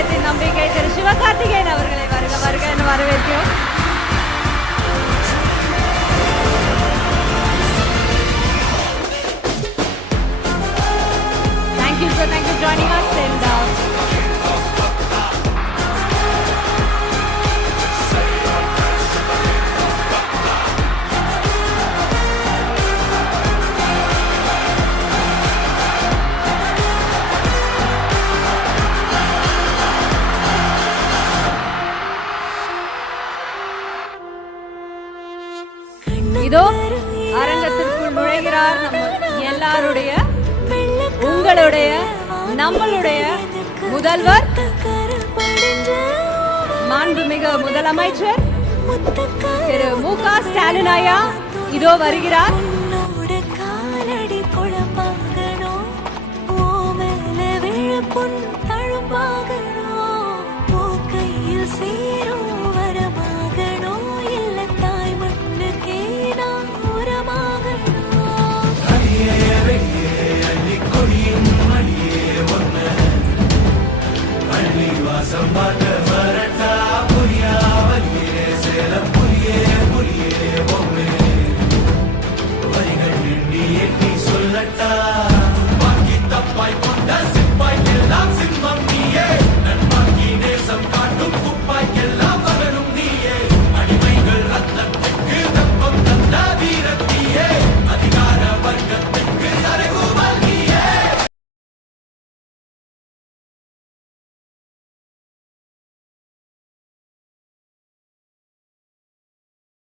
சமுதாயத்தின் நம்பிக்கை திரு சிவகார்த்திகேயன் அவர்களை வருக வருக என வரவேற்கிறோம். Thank you sir, thank you for joining us and இதோ அரங்கத்திற்குள் நுழைகிறார் நம்ம எல்லாருடைய உங்களுடைய நம்மளுடைய முதல்வர் மாண்புமிகு முதலமைச்சர் திரு மு.க. ஸ்டாலின் ஐயா இதோ வருகிறார். காலடி குழப்பாகணும்